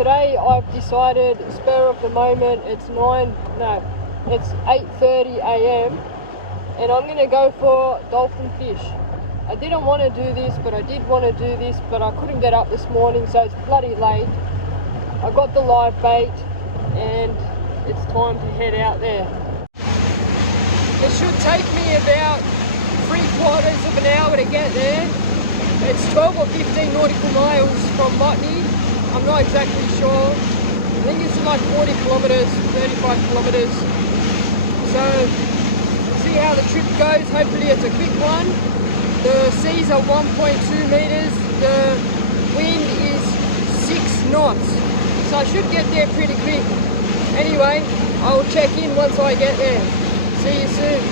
today I've decided, spur of the moment, it's 8:30 a.m. and I'm gonna go for dolphin fish. I didn't want to do this, but I did want to do this, but I couldn't get up this morning, so it's bloody late. I got the live bait and it's time to head out there. It should take me about 3/4 of an hour to get there. It's 12 or 15 nautical miles from Botany. I'm not exactly sure. I think it's like 40 kilometers, 35 kilometers. So we'll see how the trip goes. Hopefully it's a quick one. The seas are 1.2 meters. The wind is 6 knots. So I should get there pretty quick. Anyway, I will check in once I get there. See you soon.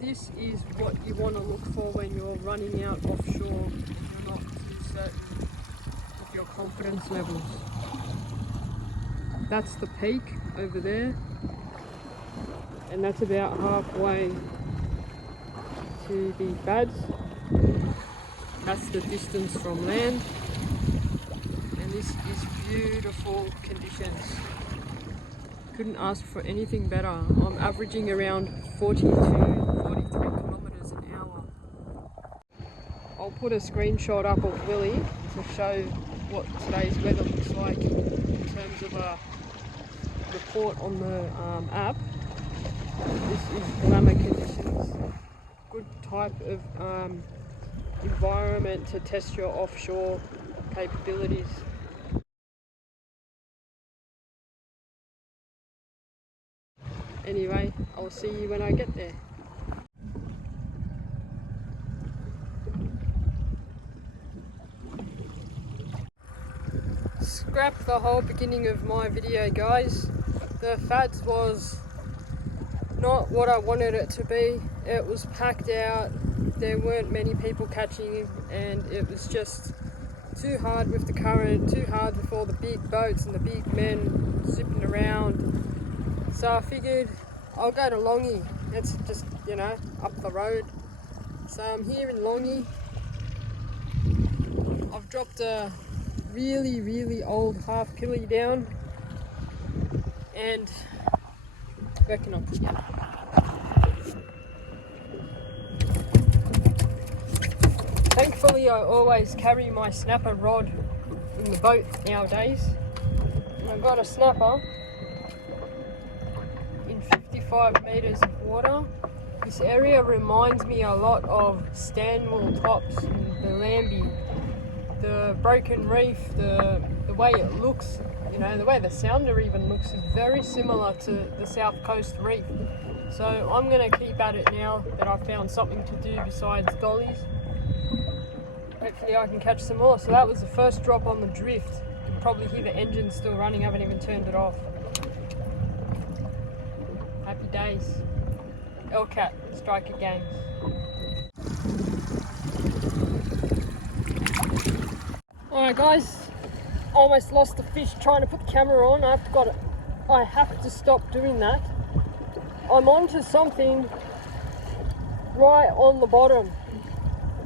This is what you want to look for when you're running out offshore. You're not too certain of your confidence levels. That's the peak over there, and that's about halfway to the bads. That's the distance from land, and this is beautiful conditions. Couldn't ask for anything better. I'm averaging around 42, 43 kilometers an hour. I'll put a screenshot up of Willie to show what today's weather looks like in terms of a report on the app. This is glamour conditions. Good type of environment to test your offshore capabilities. Anyway, I'll see you when I get there. Scrap the whole beginning of my video, guys. The fads was not what I wanted it to be. It was packed out, there weren't many people catching, and it was just too hard with the current, too hard with all the big boats and the big men zipping around. So I figured I'll go to Longy. It's just, you know, up the road. So I'm here in Longy. I've dropped a really old half pilly down, and I reckon I'll put it. Thankfully I always carry my snapper rod in the boat nowadays, and I've got a snapper in 55 meters of water. This area reminds me a lot of Stanwell Tops and the Lambie. The broken reef, the way it looks, you know, the way the sounder even looks is very similar to the South Coast reef. So I'm going to keep at it now that I've found something to do besides dollies. Hopefully I can catch some more. So that was the first drop on the drift. You can probably hear the engine still running, I haven't even turned it off. Happy days. ELKAT Striker Gang. Alright guys, almost lost the fish trying to put the camera on. I have to stop doing that. I'm onto something right on the bottom.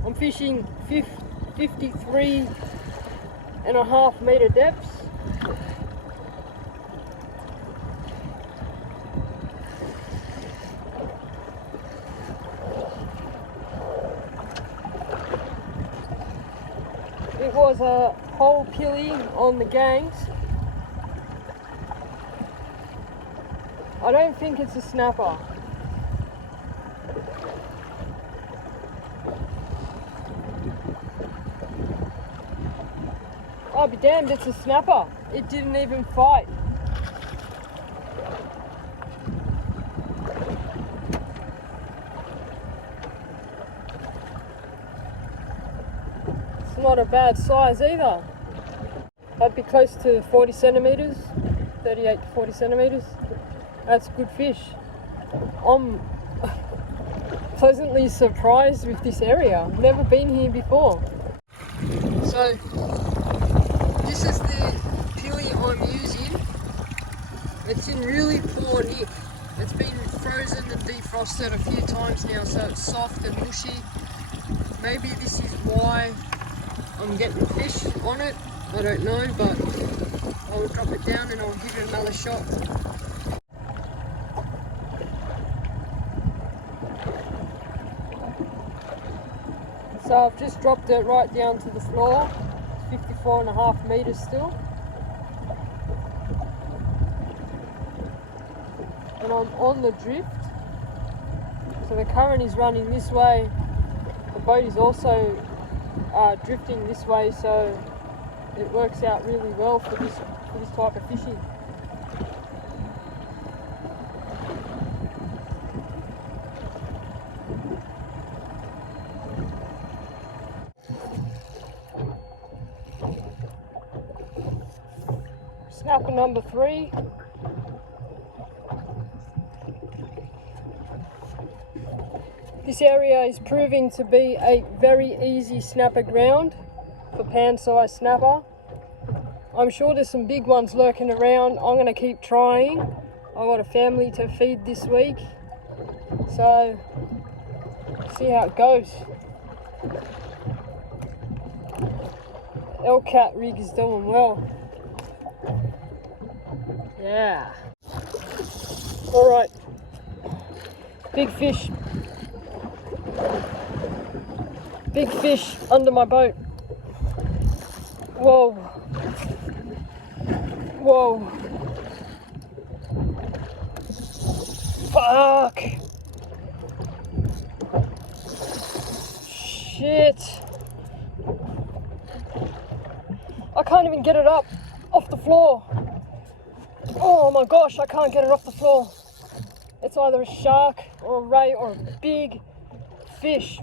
I'm fishing 53.5 meter depths. It was a whole pilly on the gangs. I don't think it's a snapper. I'll be damned, it's a snapper. It didn't even fight. It's not a bad size either. I'd be close to 40 centimeters, 38 to 40 centimeters. That's good fish. I'm pleasantly surprised with this area. I've never been here before. So this is the pili I'm using. It's in really poor nick. It's been frozen and defrosted a few times now, so it's soft and mushy. Maybe this is why I'm getting fish on it. I don't know, but I'll drop it down and I'll give it another shot. So I've just dropped it right down to the floor. It's 54.5 meters still. And I'm on the drift. So the current is running this way. The boat is also drifting this way, so it works out really well for this type of fishing. Snapper number 3. This area is proving to be a very easy snapper ground for pan-sized snapper. I'm sure there's some big ones lurking around. I'm going to keep trying. I've got a family to feed this week, so see how it goes. ELKAT rig is doing well. Yeah. Alright. Big fish. Big fish under my boat. Whoa. Whoa. Fuck. Shit. I can't even get it up off the floor. Oh my gosh, I can't get it off the floor. It's either a shark or a ray or a big fish.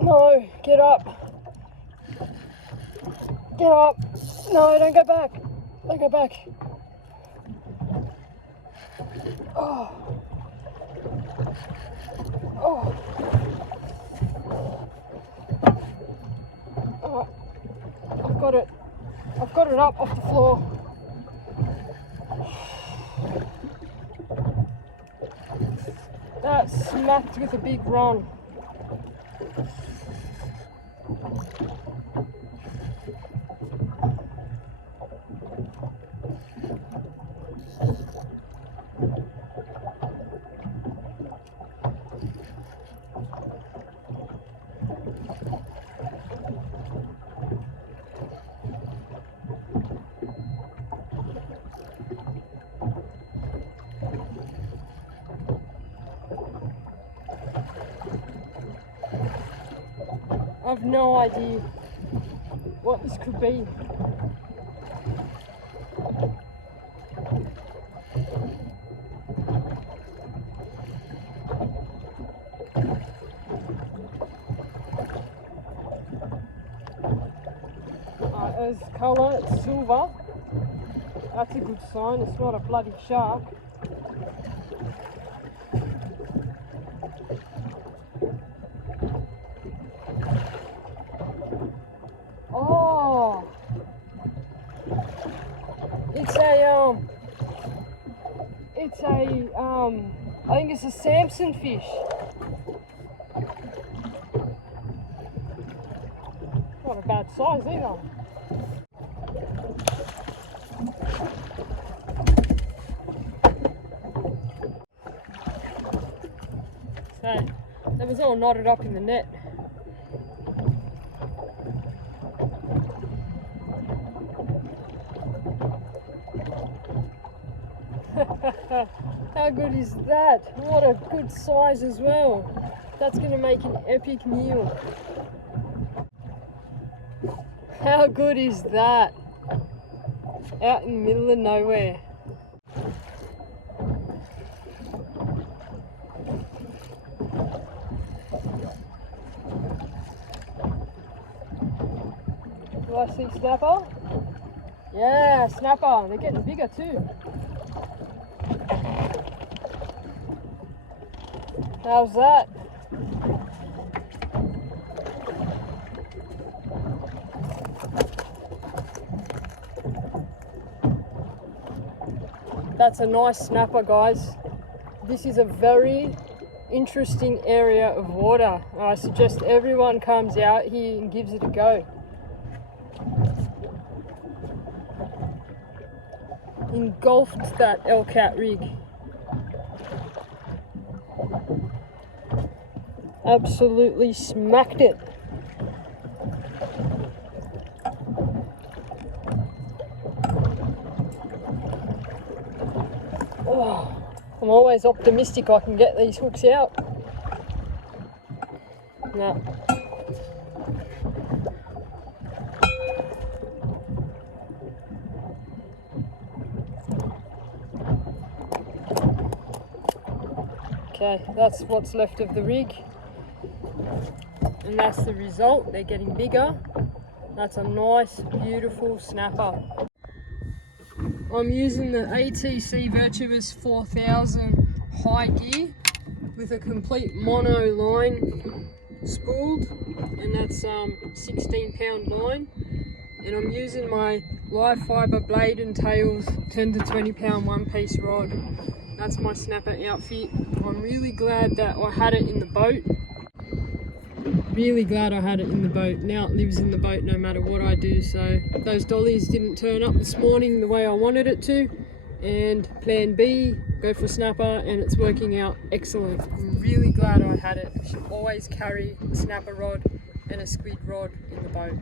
No, get up. Get up. No, don't go back. Don't go back. Oh. Oh. Oh. I've got it. I've got it up off the floor. That smacked with a big run. I've no idea what this could be. As colour, it's silver. That's a good sign. It's not a bloody shark. Oh, I think it's a Samsonfish. Not a bad size either. So, that was all knotted up in the net. How good is that? What a good size as well. That's going to make an epic meal. How good is that? Out in the middle of nowhere. Do I see snapper? Yeah, snapper. They're getting bigger too. How's that? That's a nice snapper, guys. This is a very interesting area of water. I suggest everyone comes out here and gives it a go. Engulfed that ELKAT rig. Absolutely smacked it. Oh, I'm always optimistic I can get these hooks out. No. Okay, that's what's left of the rig. And that's the result. They're getting bigger. That's a nice, beautiful snapper. I'm using the ATC Virtuous 4000 high gear with a complete mono line spooled, and that's 16 pound line. And I'm using my live fibre blade and tails 10 to 20 pound one piece rod. That's my snapper outfit. I'm really glad that I had it in the boat. Really glad I had it in the boat. Now it lives in the boat no matter what I do. So those dollies didn't turn up this morning the way I wanted it to. And plan B, go for snapper, and it's working out excellent. I'm really glad I had it. I should always carry a snapper rod and a squid rod in the boat.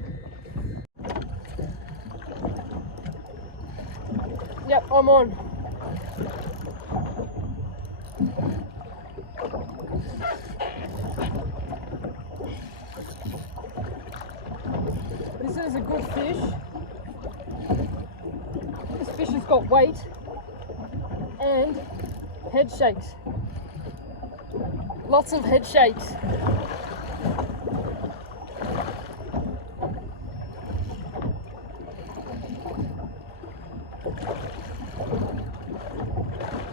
Yep, I'm on. This is a good fish. This fish has got weight and head shakes. Lots of head shakes.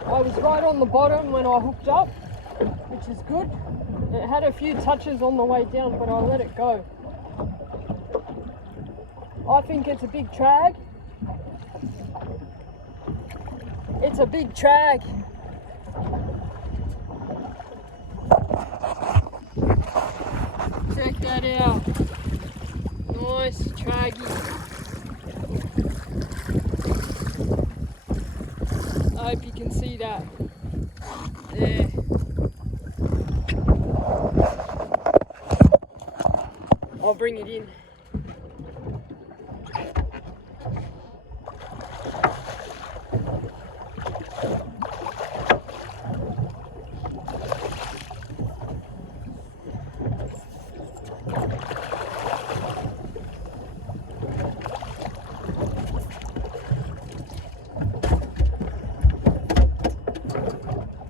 I was right on the bottom when I hooked up, which is good. It had a few touches on the way down, but I let it go. I think it's a big trag. It's a big trag. Check that out. Nice traggy. I hope you can see that. There. I'll bring it in.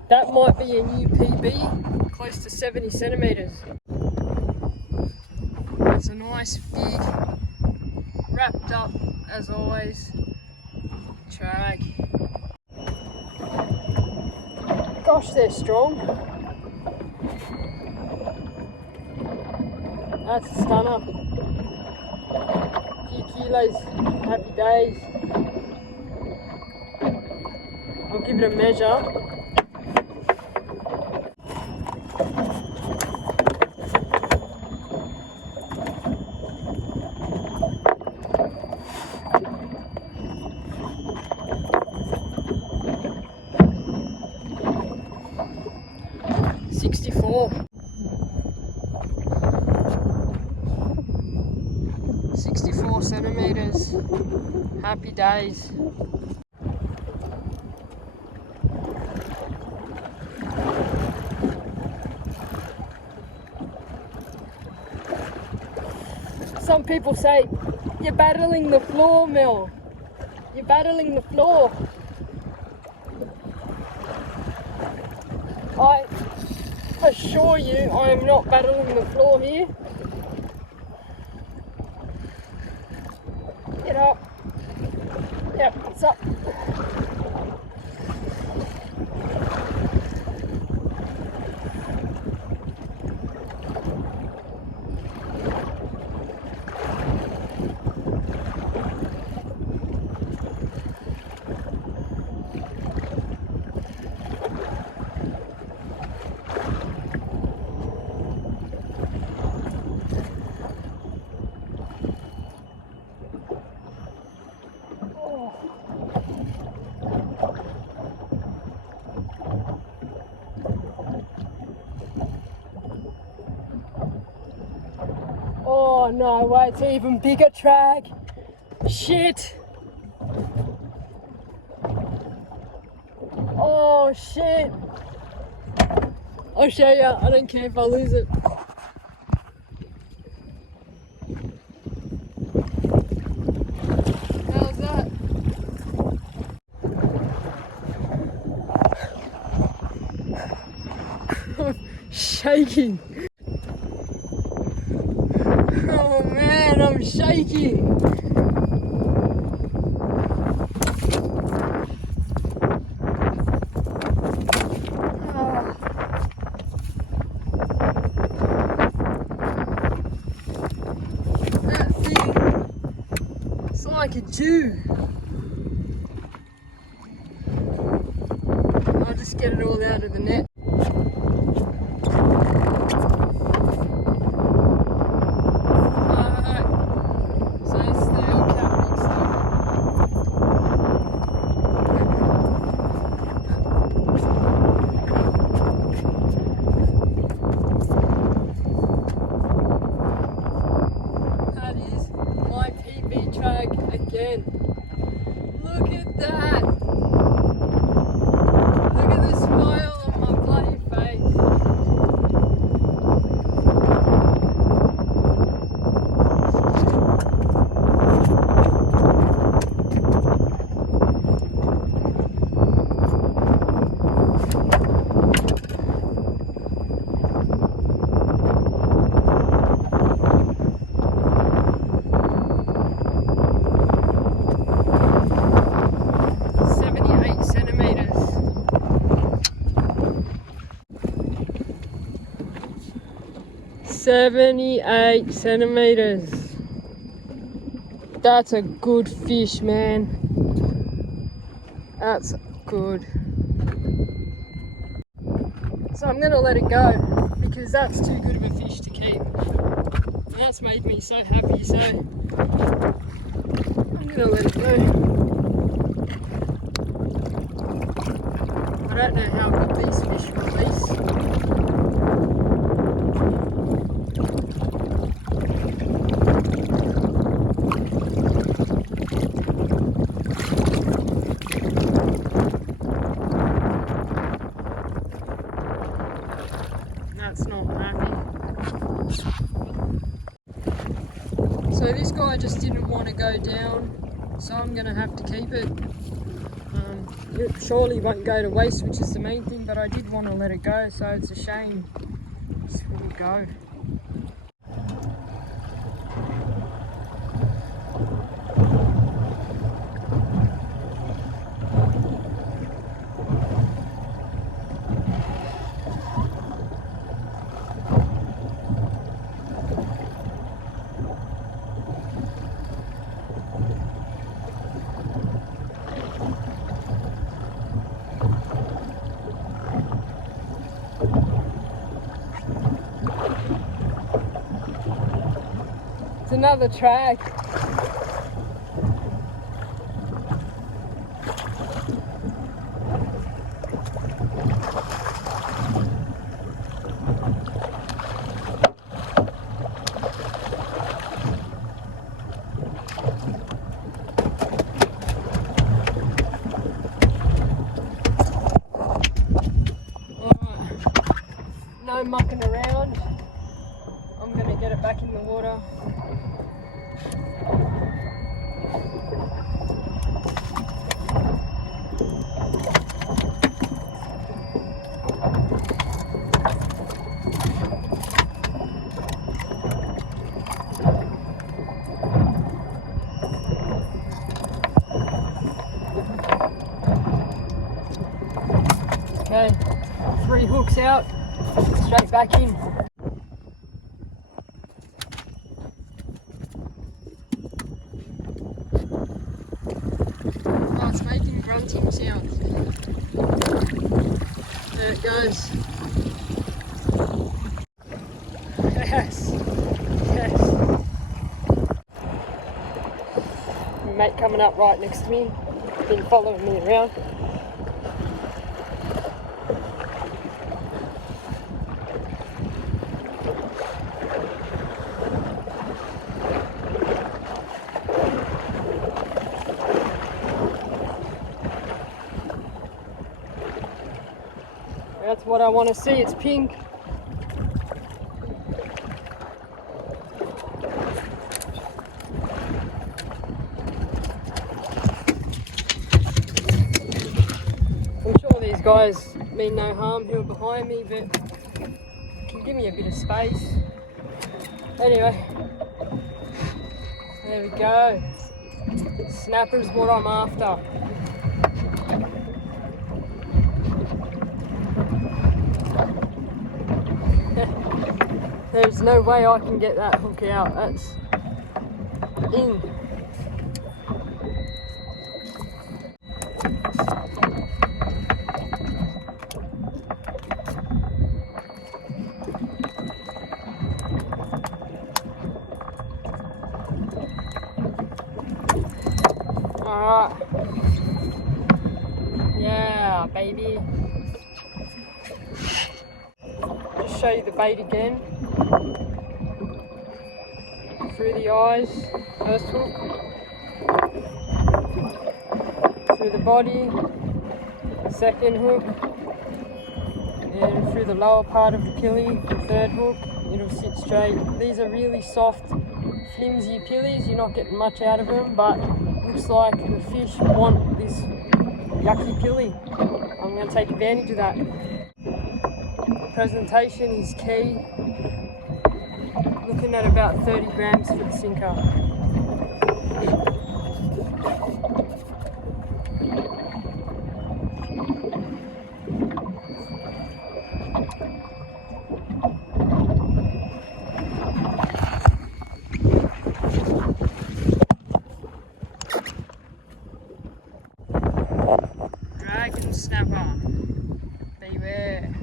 That might be a new PB, close to 70 centimetres. That's a nice big, wrapped up as always, trag. Gosh, they're strong. That's a stunner. A few kilos, happy days. I'll give it a measure. Centimeters. Happy days. Some people say, you're battling the floor, Mel. You're battling the floor. I assure you, I am not battling the floor here. Get up. Yep, it's up. Oh no, wait, it's even bigger trag. Shit. Oh shit. I'll show you, I don't care if I lose it. How's that? I'm shaking. Oh man, I'm shaking. That thing, it's like a Jew. I'll just get it all out of the net. So it's the ELKAT stuff. That is my PB Trag again. Look at that! Look at the smile on my bloody face. $78 centimeters. That's a good fish, man. That's good. So I'm gonna let it go because that's too good of a fish to keep. And that's made me so happy, so I'm gonna let it go. I don't know how good these fish release. That's not happy. So this guy just didn't want to go down, so I'm going to have to keep it. It surely won't go to waste, which is the main thing, but I did want to let it go, so it's a shame. Just let it go. It's another trag. No mucking around. I'm going to get it back in the water. Okay, 3 hooks out, straight back in. Oh, it's making grunting sounds. There it goes. Yes, yes. My mate coming up right next to me, been following me around. what I want to see. It's pink. I'm sure these guys mean no harm who are behind me, but can give me a bit of space. Anyway, there we go. Snapper's what I'm after. There's no way I can get that hook out. That's in. Alright. Yeah, baby. Just show you the bait again. Through the eyes, first hook. Through the body, second hook. And through the lower part of the pilly, third hook. It'll sit straight. These are really soft, flimsy pillies. You're not getting much out of them, but looks like the fish want this yucky pilly. I'm going to take advantage of that. Presentation is key. Looking at about 30 grams for the sinker. Dragon snapper, beware.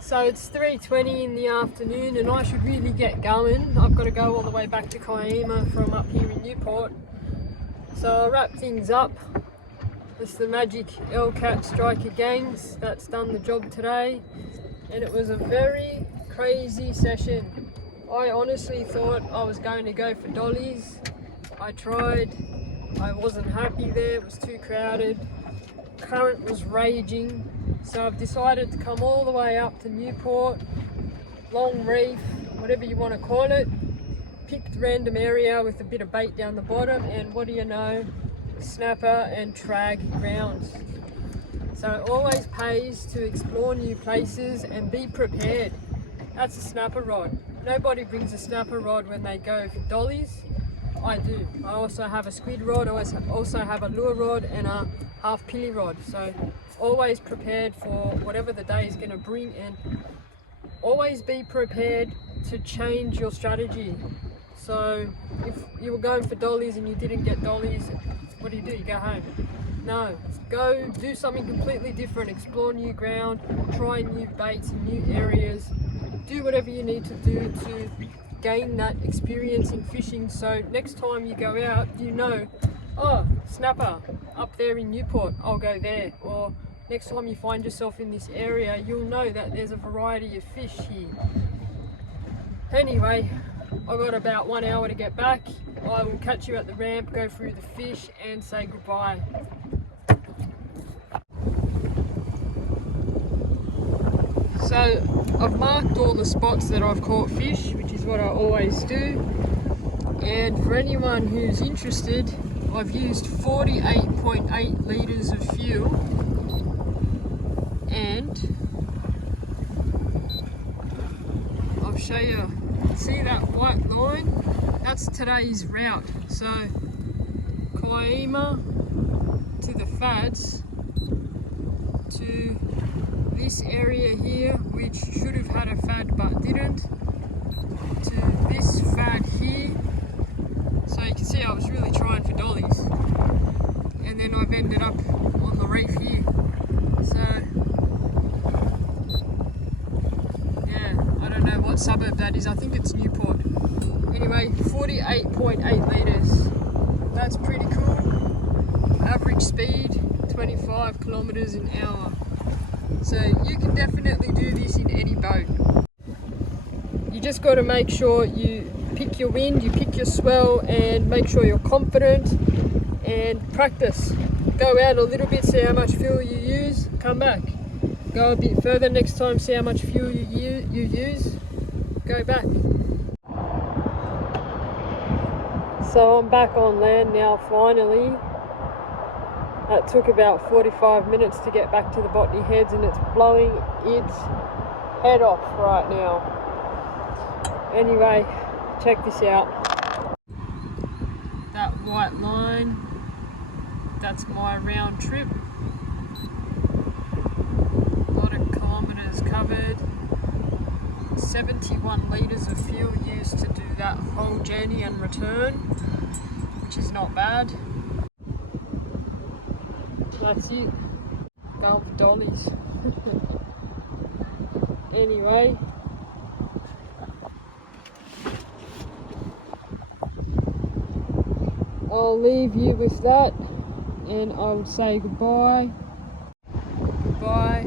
So it's 3:20 in the afternoon and I should really get going. I've got to go all the way back to Kiama from up here in Newport. So I'll wrap things up. It's the magic ELKAT Striker Gangs that's done the job today. And it was a very crazy session. I honestly thought I was going to go for dollies. I tried. I wasn't happy there. It was too crowded. Current was raging. So I've decided to come all the way up to Newport, Long Reef, whatever you want to call it. Picked random area with a bit of bait down the bottom, and what do you know? Snapper and trag grounds. So it always pays to explore new places and be prepared. That's a snapper rod. Nobody brings a snapper rod when they go for dollies. I do. I also have a squid rod, I also have a lure rod and a half pilly rod. So always prepared for whatever the day is going to bring, and always be prepared to change your strategy. So if you were going for dollies and you didn't get dollies, what do? You go home? No, go do something completely different, explore new ground, try new baits, new areas, do whatever you need to do to gain that experience in fishing, so next time you go out, you know, oh, snapper up there in Newport, I'll go there. Or next time you find yourself in this area, you'll know that there's a variety of fish here. Anyway, I've got about 1 hour to get back. I will catch you at the ramp, go through the fish and say goodbye. So I've marked all the spots that I've caught fish, which is what I always do. And for anyone who's interested, I've used 48.8 litres of fuel, and I'll show you, see that white line? That's today's route. So Kiama to the Fads to this area here, which should have had a fad but didn't, to this fad here. So you can see I was really trying for dollies, and then I've ended up on the reef here. So yeah, I don't know what suburb that is. I think it's Newport. Anyway, 48.8 litres. That's pretty cool. Average speed 25 kilometers an hour. So you can definitely do this in any boat. You just got to make sure you pick your wind, you pick your swell, and make sure you're confident and practice. Go out a little bit, see how much fuel you use, come back. Go a bit further next time, see how much fuel you use, go back. So I'm back on land now finally. It took about 45 minutes to get back to the Botany Heads, and it's blowing its head off right now. Anyway, check this out. That white line, that's my round trip. A lot of kilometres covered. 71 litres of fuel used to do that whole journey and return, which is not bad. That's it. Going for dollies. Anyway. I'll leave you with that, and I'll say goodbye. Goodbye.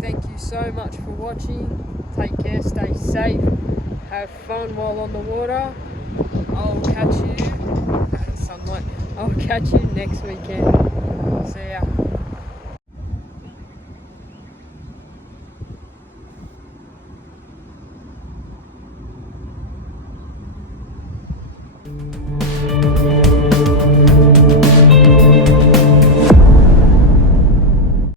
Thank you so much for watching. Take care, stay safe, have fun while on the water. I'll catch you, sunlight, I'll catch you next weekend. See ya.